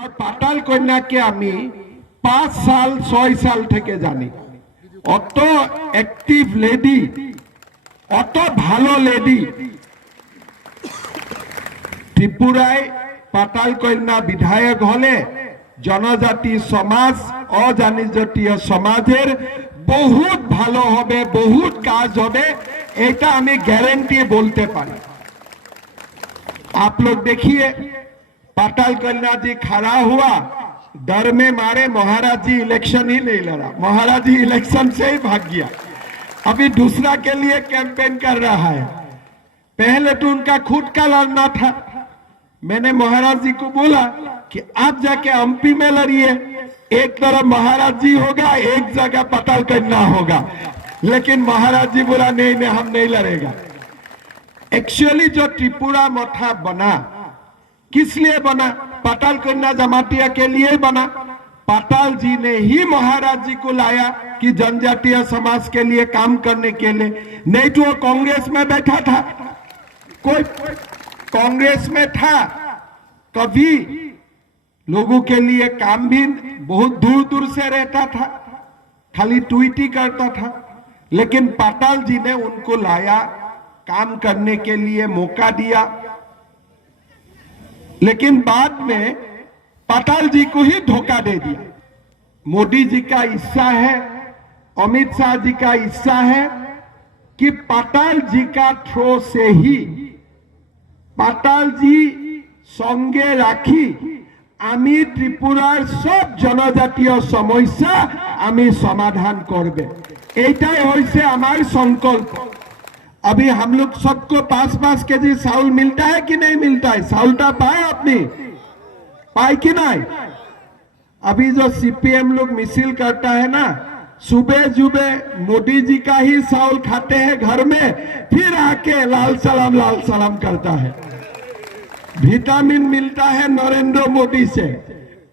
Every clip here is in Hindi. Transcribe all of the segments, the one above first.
আর পাতাল কন্যাকে আমি 5 সাল 6 সাল থেকে জানি। অত অ্যাক্টিভ লেডি, অত ভালো লেডি ত্রিপুরায় পাতাল কন্যা বিধায়ক হলে জনজাতি সমাজ, অজনজাতীয় সমাজের বহুত ভালো হবে, বহুত কাজ হবে, এটা আমি গ্যারেंटी बोलते पारी। आप लोग देखिए, पाताल कन्या जी खड़ा हुआ, डर में मारे महाराज जी इलेक्शन ही नहीं लड़ा, महाराज जी इलेक्शन से ही भाग गया। अभी दूसरा के लिए कैंपेन कर रहा है। पहले तो उनका खुद का लड़ना था। मैंने महाराज जी को बोला कि आप जाके एमपी में लड़िए, एक तरफ महाराज जी होगा, एक जगह पाताल कन्या होगा। लेकिन महाराज जी बोला नहीं नहीं, हम नहीं लड़ेगा। एक्चुअली जो त्रिपुरा मथा बना, किस लिए बना? पाताल कन्या जमातिया के लिए बना। पाताल जी ने ही महाराज जी को लाया कि जनजातीय समाज के लिए काम करने के लिए, नहीं तो वो कांग्रेस में बैठा था। कोई कांग्रेस में था, कभी लोगों के लिए काम भी बहुत दूर दूर से रहता था, खाली ट्वीट ही करता था। लेकिन पाताल जी ने उनको लाया, काम करने के लिए मौका दिया। लेकिन बाद में पाताल जी को ही धोखा दे दिया। मोदी जी का हिस्सा है, अमित शाह जी का हिस्सा है कि पाताल जी का थ्रो से ही पाताल जी संगे राखी आमी त्रिपुरार सब जनजातीय समस्या आमी समाधान करबे, एटाई होइसे आमार संकल्प। अभी हम लोग सबको 5-5 केजी चाउल मिलता है कि नहीं मिलता है? चाउलटा पाए अपनी, पाए कि नहीं? अभी जो सीपीएम लोग मिছিল करता है ना, सुबह सुबह मोदी जी का ही चाउल खाते हैं घर में, फिर आके लाल सलाम करता है। विटामिन मिलता है नरेंद्र मोदी से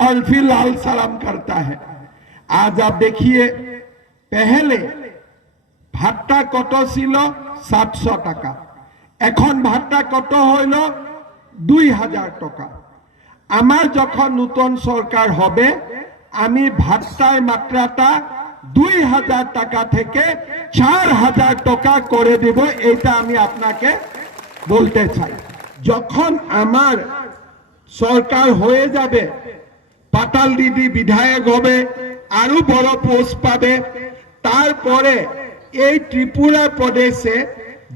और फिर लाल सलाम करता है। आज आप देखिए, पहले भाट्टा कत छिल 700 टाका, এখন ভাট্টা কত হইল 2000 টাকা। আমার যখন নতুন সরকার হবে, আমি ভাট্টার মাত্রাটা 2000 টাকা থেকে 4000 টাকা করে দেব, এটা আমি আপনাকে বলতে চাই। যখন আমার সরকার হয়ে যাবে, পাতাল দিদি বিধায়ক হবে, আরো বড় পোস্ট পাবে, তারপরে এই ত্রিপুরা প্রদেশে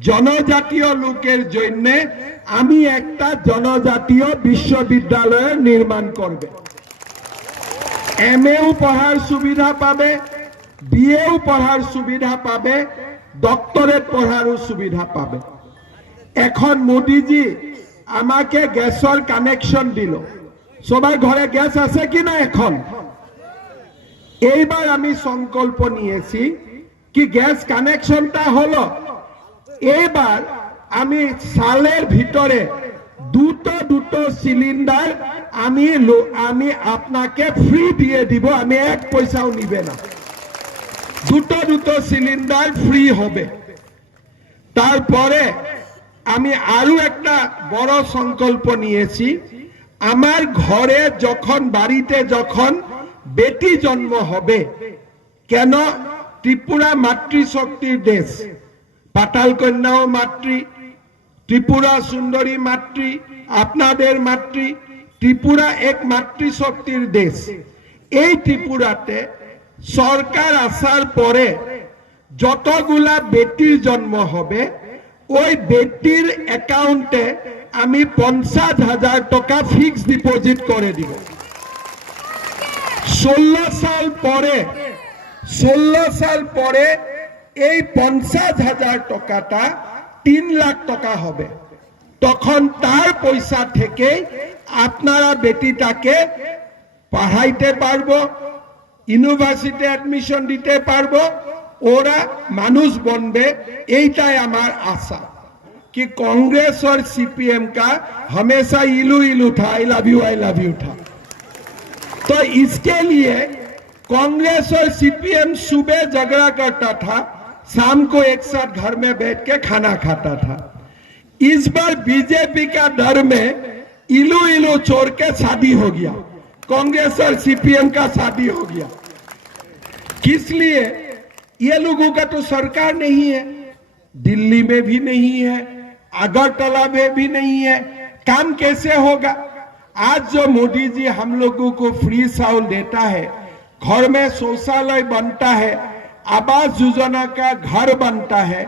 জনজাতীয় লোকের জন্য আমি একটা জনজাতীয় বিশ্ববিদ্যালয় নির্মাণ করবে। এমএও পড়ার সুবিধা পাবে, বিএও পড়ার সুবিধা পাবে, ডক্টরেট পড়ারও সুবিধা পাবে। এখন মোদিজি আমাকে গ্যাসের কানেকশন দিল, সবার ঘরে গ্যাস আছে কিনা এখন? এইবার আমি সংকল্প নিয়েছি কি গ্যাস কানেকশনটা হলো, এবার আমি সালের ভিতরে দুটো সিলিন্ডার আমি আপনাকে ফ্রি দিয়ে দিব, আমি এক পয়সাও নিবে না। দুটো সিলিন্ডার ফ্রি হবে। তারপরে আমি আরো একটা বড় সংকল্প নিয়েছি, আমার ঘরে যখন বাড়িতে যখন বেটি জন্ম হবে, কেন ত্রিপুরা মাতৃশক্তির দেশ, পাতাল কন্যাও মাতৃ, ত্রিপুরা সুন্দরী মাতৃ, আপনাদের মাতৃ, ত্রিপুরা এক মাতৃশক্তির দেশ। এই ত্রিপুরাতে সরকার আসার পরে যতগুলা বেটির জন্ম হবে, ওই বেটির অ্যাকাউন্টে আমি 50,000 টাকা ফিক্স ডিপোজিট করে দিব। 16 সাল পরে এই 50,000 টাকাটা 3 লাখ টাকা হবে। তখন তার পয়সা থেকে আপনারা বেটিটাকে পড়াইতে পারবো, ইউনিভার্সিটি অ্যাডমিশন দিতে পারবো, ওরা মানুষ बनबे। এইটাই আমার आशा कि कांग्रेस और सीपीएम का हमेशा इलू था, आई लव यू था। तो इसके लिए कांग्रेस और सीपीएम सुबह झगड़ा करता था, शाम को एक साथ घर में बैठ के खाना खाता था। इस बार बीजेपी का डर में इलू छोड़ के शादी हो गया। कांग्रेस और सीपीएम का शादी हो गया। किस लिए? ये लोगों का तो सरकार नहीं है, दिल्ली में भी नहीं है, अगरतला में भी नहीं है, काम कैसे होगा? आज जो मोदी जी हम लोगों को फ्री चावल देता है, घर में शौचालय बनता है, आवास योजना का घर बनता है,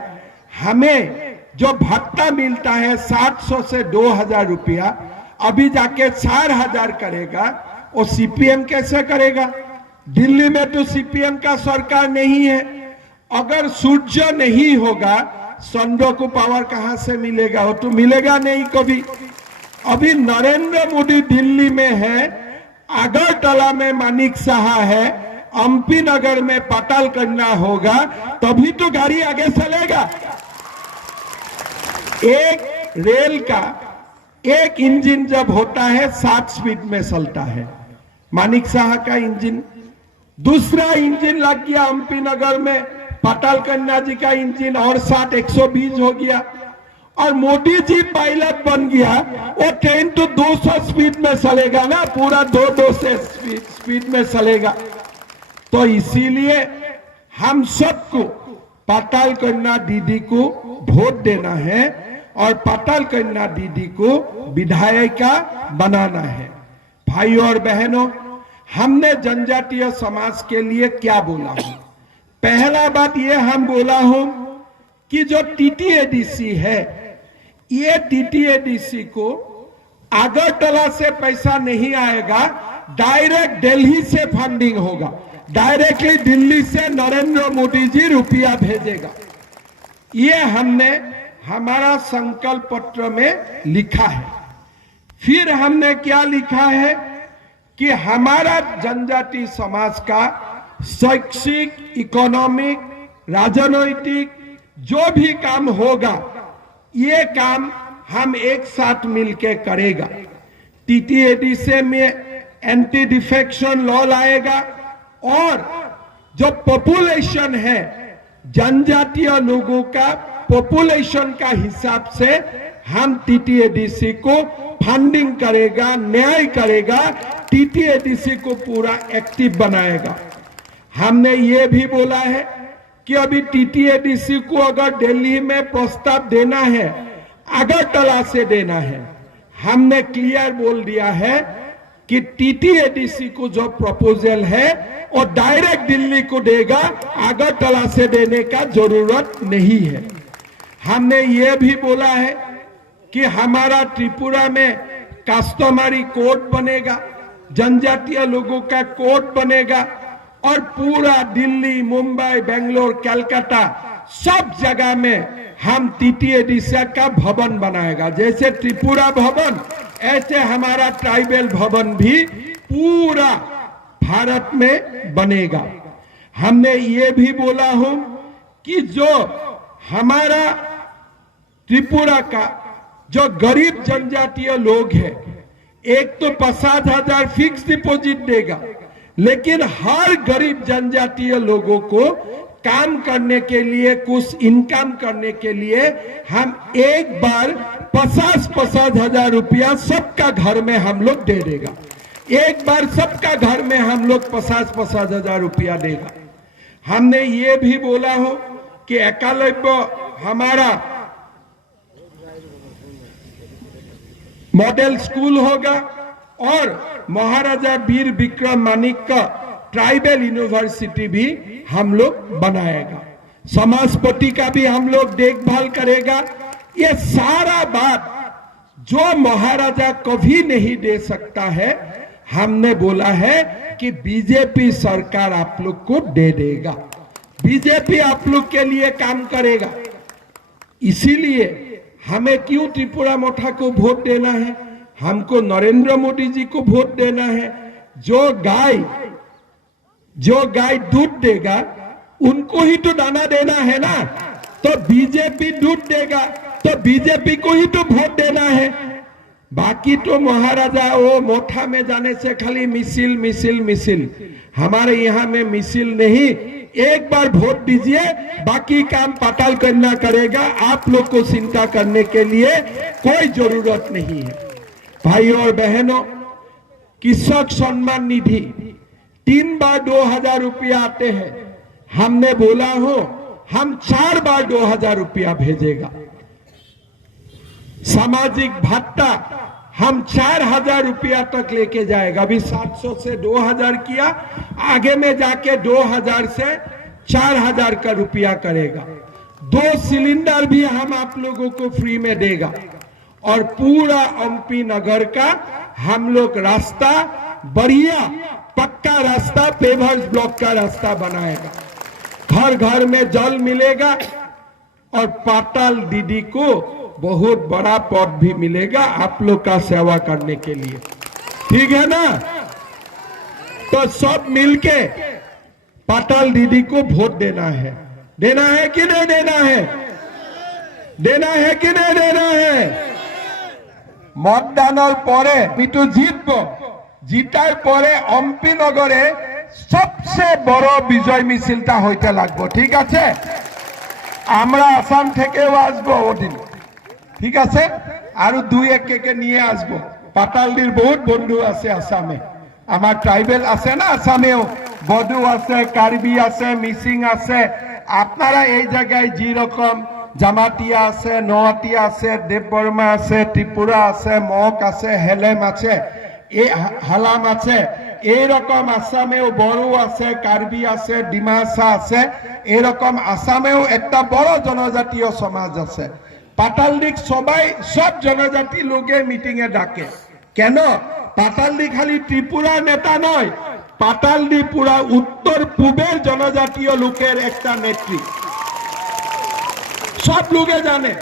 हमें जो भत्ता मिलता है 700 से 2000 रुपया, अभी जाके 4000 करेगा, वो सीपीएम कैसे करेगा? दिल्ली में तो सीपीएम का सरकार नहीं है। अगर सूर्य नहीं होगा, चंद्र को पावर कहां से मिलेगा? वो तो मिलेगा नहीं कभी। अभी नरेंद्र मोदी दिल्ली में है, अगरतला में मानिक शाह है, एमपी नगर में पताल करना होगा, तभी तो गाड़ी आगे चलेगा। एक रेल का एक इंजन जब होता है 7 स्पीड में चलता है, मानिक शाह का इंजन। दूसरा इंजन लग गया एमपी नगर में, पताल कन्या जी का इंजन, और 7 120 हो गया। और मोदी जी पायलट बन गया, वो ट्रेन तो 200 स्पीड में चलेगा ना, पूरा 200 स्पीड में चलेगा। तो इसीलिए हम सबको पताल कन्या दीदी को वोट देना है और पताल कन्या दीदी को विधायिका बनाना है। भाइयों और बहनों, हमने जनजातीय समाज के लिए क्या बोला हूं? पहला बात ये हम बोला हूं कि जो टीटीएडीसी है, ये टीटीएडीसी को अगरतला से पैसा नहीं आएगा, डायरेक्ट दिल्ली से फंडिंग होगा, डायरेक्टली दिल्ली से नरेंद्र मोदी जी रुपया भेजेगा। ये हमने हमारा संकल्प पत्र में लिखा है। फिर हमने क्या लिखा है कि हमारा जनजाति समाज का शैक्षिक, इकोनॉमिक, राजनैतिक जो भी काम होगा, ये काम हम एक साथ मिलकर करेगा। टीटीएडीसी में एंटी डिफेक्शन लॉ लाएगा और जो पॉपुलेशन है, जनजातीय लोगों का पॉपुलेशन का हिसाब से हम टीटीएडीसी को फंडिंग करेगा, न्याय करेगा, टीटीएडीसी को पूरा एक्टिव बनाएगा। हमने ये भी बोला है कि अभी टीटीएडीसी को अगर दिल्ली में प्रस्ताव देना है, अगरतला से देना है, हमने क्लियर बोल दिया है कि टीटीएडीसी को जो प्रपोजल है वो डायरेक्ट दिल्ली को देगा, अगरतला से देने का जरूरत नहीं है। हमने ये भी बोला है कि हमारा त्रिपुरा में कस्टमरी कोड बनेगा, जनजातीय लोगों का कोड बनेगा, और पूरा दिल्ली, मुंबई, बेंगलोर, कलकत्ता सब जगह में हम टीटीएडीसी का भवन बनाएगा। जैसे त्रिपुरा भवन, ऐसे हमारा ट्राइबल भवन भी पूरा भारत में बनेगा। हमने ये भी बोला हूं कि जो हमारा त्रिपुरा का जो गरीब जनजातीय लोग है, एक तो 50,000 फिक्स डिपॉजिट देगा, लेकिन हर गरीब जनजातीय लोगों को काम करने के लिए, कुछ इनकम करने के लिए हम एक बार 50-50 हजार रुपया सबका घर में हम लोग दे देगा। एक बार सबका घर में हम लोग 50-50 हजार रुपया देगा। हमने ये भी बोला हो कि एकलव्य हमारा मॉडल स्कूल होगा और महाराजा वीर विक्रम मानिक का ट्राइबल यूनिवर्सिटी भी हम लोग बनाएगा। समाजपति का भी हम लोग देखभाल करेगा। ये सारा बात जो महाराजा कभी नहीं दे सकता है, हमने बोला है कि बीजेपी सरकार आप लोग को दे देगा। बीजेपी आप लोग के लिए काम करेगा। इसीलिए हमें क्यों त्रिपुरा मोठा को वोट देना है? हमको नरेंद्र मोदी जी को वोट देना है। जो गाय दूध देगा उनको ही तो दाना देना है ना। तो बीजेपी दूध देगा तो बीजेपी को ही तो वोट देना है। बाकी तो महाराजा वो मोठा में जाने से खाली मिसिल मिसिल मिसिल, हमारे यहाँ में मिसिल नहीं। एक बार वोट दीजिए, बाकी काम पताल करना करेगा। आप लोग को चिंता करने के लिए कोई जरूरत नहीं है। भाइयों और बहनों, कृषक सम्मान निधि 3 बार 2000 रुपया आते हैं। हमने बोला हो हम 4 बार 2000 रुपया भेजेगा। सामाजिक भत्ता हम 4000 रुपया तक लेके जाएगा। अभी 700 से 2000 किया, आगे में जाके 2000 से 4000 का रुपया करेगा। 2 सिलेंडर भी हम आप लोगों को फ्री में देगा और पूरा एमपी नगर का हम लोग रास्ता बढ़िया पक्का रास्ता पेवर्स ब्लॉक का रास्ता बनाएगा। घर घर में जल मिलेगा और पाताल दीदी को बहुत बड़ा पद भी मिलेगा आप लोग का सेवा करने के लिए। ठीक है ना? तो सब मिलके पाताल दीदी को वोट देना है। देना है कि नहीं देना है? देना है कि नहीं देना है? मतदानर परे मिटू जितबो, जितार परे एमपी नगरे सबसे बड़ो विजय मिছিলটা হইতে লাগবে। ঠিক আছে? আমরা আসাম থেকেও আসবো ওদিন। ঠিক আছে? আর 2-1 কে নিয়ে আসবো। পাতালদির বহুত বন্ধু আছে আসামে, আমার ট্রাইবেল আছে না আসামেও, বড়ো আছে, কার্বি আছে, মিসিং আছে। আপনারা এই জায়গায় যে রকম জামাতিয়া আছে, নোয়াতিয়া আছে, দেববর্মা আছে, ত্রিপুরা আছে, মক আছে, হেলেম আছে, এই হালাম আছে, এইরকম আসামেও বড়ো আছে, কার্বি আছে, ডিমাসা আছে, এরকম আসামেও একটা বড় জনজাতীয় সমাজ আছে। পাতালদিক সবাই সব জনজাতি লোকে মিটিংয়ে ডাকে। কেন? পাতালদি খালি ত্রিপুরা নেতা নয়, পাতালদি পুরা উত্তর পূবের জনজাতীয় লোকের একটা নেত্রী। সব লোকে জানে।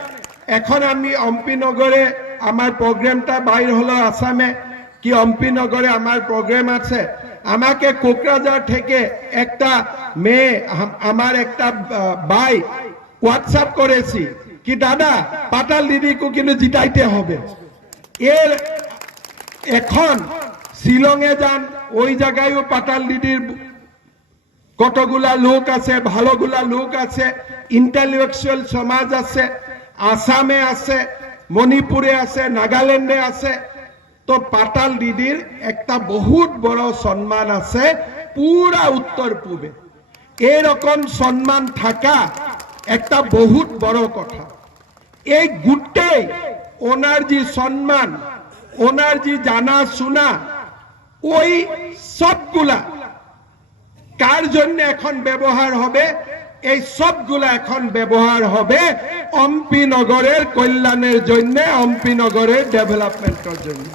এখন আমি এমপি নগরে আমার প্রোগ্রামটা বাইর হলো আসামে কি এমপি নগরে আমার প্রোগ্রাম আছে। আমাকে কোকরাঝার থেকে একটা মেয়ে আমার একটা ভাই হোয়াটসঅ্যাপ করেছি কি দাদা পাতাল দিদিকে কিন্তু জিতাইতে হবে। এর এখন শিলংয়ে যান, ওই জায়গায়ও পাতাল দিদির কতগুলা লোক আছে, ভালোগুলা লোক আছে, ইন্টেলেকচুয়াল সমাজ আছে, আসামে আছে, মণিপুরে আছে, নাগাল্যান্ডে আছে। তো পাতাল দিদির একটা বহুত বড় সম্মান আছে পুরা উত্তর পূবে। এরকম সম্মান থাকা একটা বহুত বড় কথা। এই গোটেই ওনার যে সম্মান, ওনার যে জানা শোনা, ওই সবগুলা কার জন্য এখন ব্যবহার হবে? এই সবগুলা এখন ব্যবহার হবে এমপি নগরের কল্যাণের জন্য, এমপি নগরের ডেভেলপমেন্টের জন্য।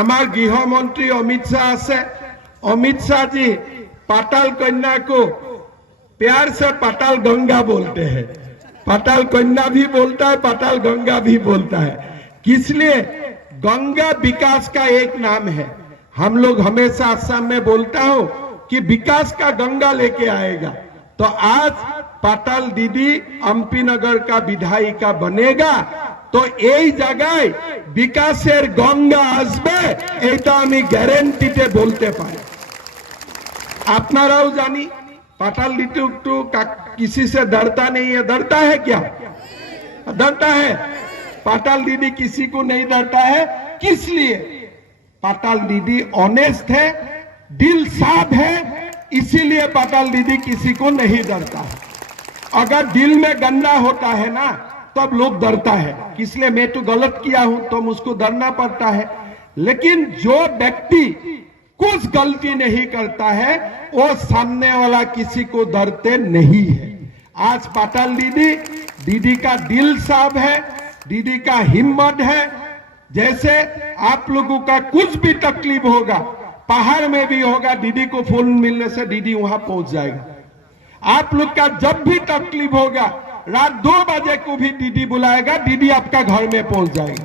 আমার গৃহমন্ত্রী অমিত শাহ আছে। अमित शाह जी पाताल कन्या को प्यार से पाताल गंगा बोलते हैं। पाताल कन्या भी बोलता है, पाताल गंगा भी बोलता है। किस लिए? गंगा विकास का एक नाम है। हम लोग हमेशा असम में बोलता हूं कि विकास का गंगा लेके आएगा। तो आज पाताल दीदी एमपी नगर का विधायिका बनेगा तो এই জায়গায় বিকাশের গঙ্গা আসবে, এটা আমি গ্যারান্টিতে বলতে পারি। আপনারাও জানি पाताल दीदी तो किसी से डरता नहीं है। डरता है क्या? डरता है? पाताल दीदी किसी को नहीं डरता है। किस लिए? पाताल दीदी ऑनेस्ट है, दिल साफ है, इसीलिए पाताल दीदी किसी को नहीं डरता है। अगर दिल में गंदा होता है ना तब लोग डरता है, इसलिए मैं तो गलत किया हूं तो मुझको डरना पड़ता है। लेकिन जो व्यक्ति कुछ गलती नहीं करता है वो सामने वाला किसी को डरते नहीं है। आज पाताल दीदी का दिल साफ है, दीदी का हिम्मत है। जैसे आप लोगों का कुछ भी तकलीफ होगा, पहाड़ में भी होगा, दीदी को फोन मिलने से दीदी वहां पहुंच जाएगा। आप लोग का जब भी तकलीफ होगा, रात 2 बजे को भी दीदी बुलाएगा, दीदी आपका घर में पहुंच जाएगा।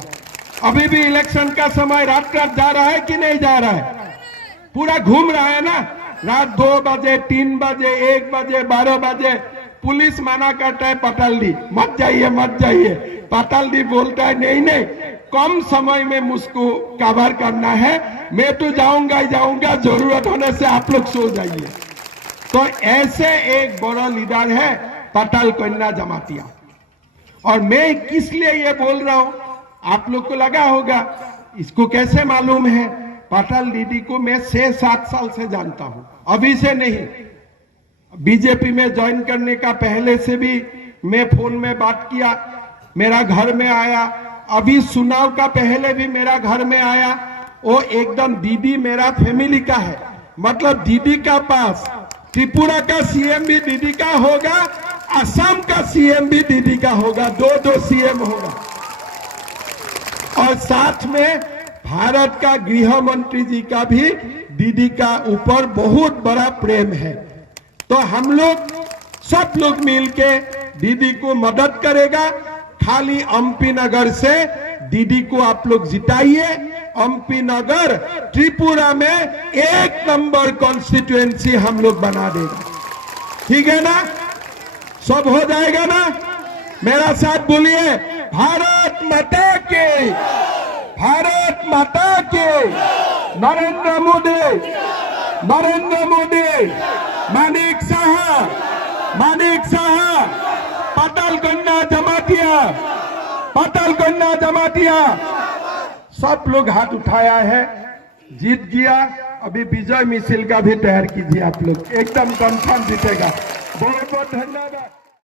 अभी भी इलेक्शन का समय रात जा रहा है कि नहीं जा रहा है? पूरा घूम रहा है ना। रात 2 बजे, 3 बजे, 1 बजे, 12 बजे पुलिस मना करता है पाताल दी मत जाइए, मत जाइए। पाताल दी बोलता है नहीं नहीं, कम समय में मुझको कवर करना है, मैं तो जाऊंगा ही जाऊंगा, जरूरत होने से आप लोग सो जाइए। तो ऐसे एक बड़ा लीडर है पाताल कन्या जमातिया। और मैं किस लिए ये बोल रहा हूं, आप लोग को लगा होगा इसको कैसे मालूम है? पाटाल दीदी को मैं 6-7 साल से जानता हूं, अभी से नहीं। बीजेपी में ज्वाइन करने का पहले से भी मैं फोन में बात किया, मेरा घर में आया, अभी चुनाव का पहले भी मेरा घर में आया। वो एकदम दीदी मेरा फैमिली का है, मतलब दीदी का पास त्रिपुरा का सीएम भी दीदी का होगा, असम का सीएम भी दीदी का होगा, दो सीएम होगा। और साथ में भारत का गृह मंत्री जी का भी दीदी का ऊपर बहुत बड़ा प्रेम है। तो हम लोग सब लोग मिलके दीदी को मदद करेगा। खाली एमपी नगर से दीदी को आप लोग जिताइए। एमपी नगर त्रिपुरा में 1 नंबर कॉन्स्टिट्यूएंसी हम लोग बना देगा, ठीक है ना? सब हो जाएगा ना? मेरा साथ बोलिए, भारत माता की, भारत माता की, नरेंद्र मोदी, नरेंद्र मोदी, मानिक शाह, मानिक शाह, पाटाल कन्या जमातिया, पाटाल कन्या जमातिया। सब लोग हाथ उठाया है, जीत गया। अभी विजय मिছিল का भी तैयार कीजिए आप लोग, एकदम कंफर्म जीतेगा। बहुत बहुत धन्यवाद।